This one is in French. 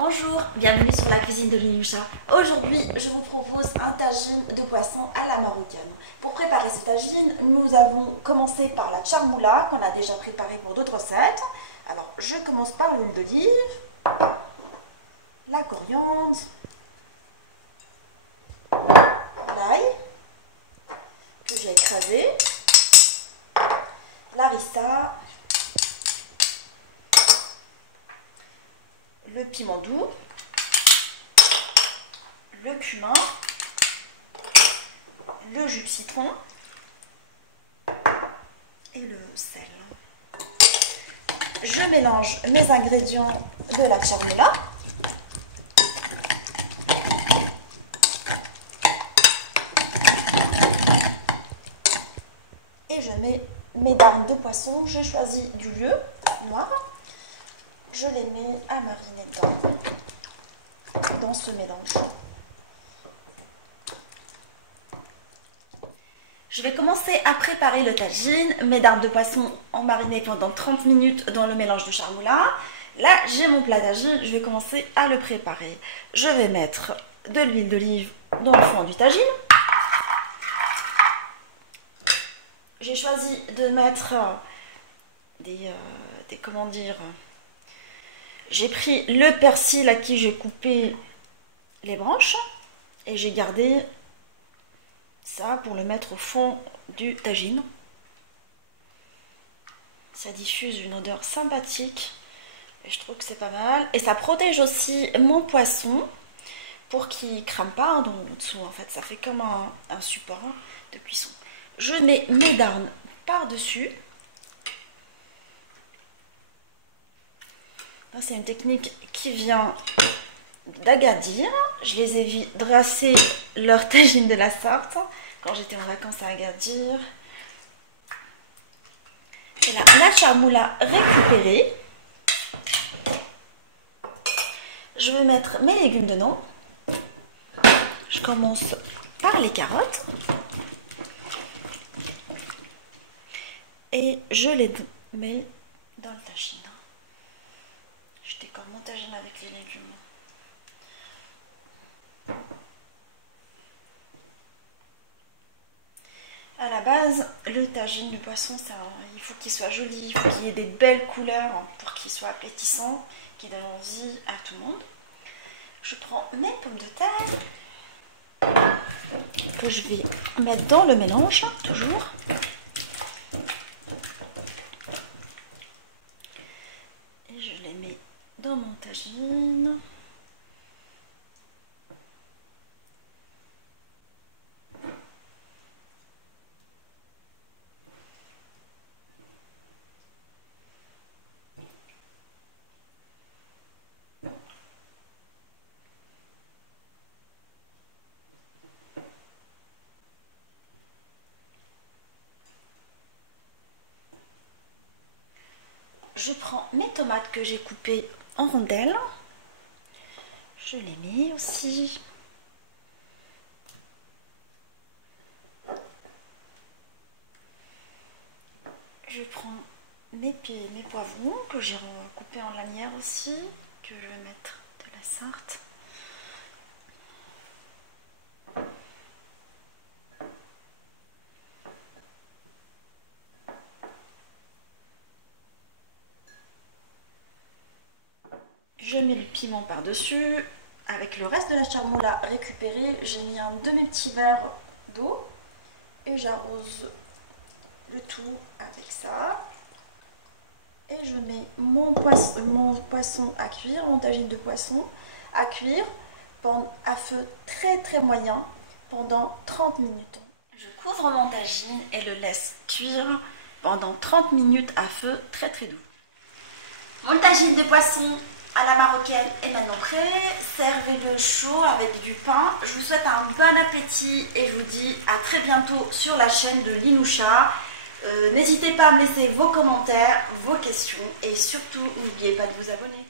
Bonjour, bienvenue sur la cuisine de Linoucha. Aujourd'hui, je vous propose un tagine de poisson à la marocaine. Pour préparer ce tagine, nous avons commencé par la charmoula qu'on a déjà préparée pour d'autres recettes. Alors, je commence par l'huile d'olive, la coriandre, l'ail que j'ai écrasé, l'harissa, le piment doux, le cumin, le jus de citron et le sel. Je mélange mes ingrédients de la charmoula. Et je mets mes darnes de poisson. Je choisis du lieu noir. Je les mets à mariner dans ce mélange. Je vais commencer à préparer le tagine. Mes darnes de poisson ont mariné pendant 30 minutes dans le mélange de charmoula. Là, j'ai mon plat tagine. Je vais commencer à le préparer. Je vais mettre de l'huile d'olive dans le fond du tagine. J'ai choisi de mettre j'ai pris le persil à qui j'ai coupé les branches et j'ai gardé ça pour le mettre au fond du tagine. Ça diffuse une odeur sympathique et je trouve que c'est pas mal. Et ça protège aussi mon poisson pour qu'il ne crame pas en dessous. En fait, ça fait comme un support de cuisson. Je mets mes darnes par-dessus. C'est une technique qui vient d'Agadir. Je les ai vus dresser leur tagine de la Sarthe quand j'étais en vacances à Agadir. Et là, la charmoula récupérée. Je vais mettre mes légumes dedans. Je commence par les carottes. Et je les mets dans le tagine. Je décore mon tagine avec les légumes. À la base, le tagine du poisson, il faut qu'il soit joli, il faut qu'il y ait des belles couleurs pour qu'il soit appétissant, qu'il donne envie à tout le monde. Je prends mes pommes de terre que je vais mettre dans le mélange, toujours. Et je les mets dans mon tagine. Je prends mes tomates que j'ai coupées en rondelles. Je les mets aussi. Je prends mes poivrons que j'ai coupés en lanières aussi, que je vais mettre de la Sarthe. Je mets le piment par-dessus. Avec le reste de la charmoula récupérée, j'ai mis un de mes petits verres d'eau et j'arrose le tout avec ça. Et je mets mon poisson à cuire, mon tagine de poisson à cuire à feu très moyen pendant 30 minutes. Je couvre mon tagine et le laisse cuire pendant 30 minutes à feu très doux. Mon tagine de poisson à la marocaine est maintenant prêt. Servez-le chaud avec du pain. Je vous souhaite un bon appétit et je vous dis à très bientôt sur la chaîne de Linoucha. N'hésitez pas à me laisser vos commentaires, vos questions et surtout n'oubliez pas de vous abonner.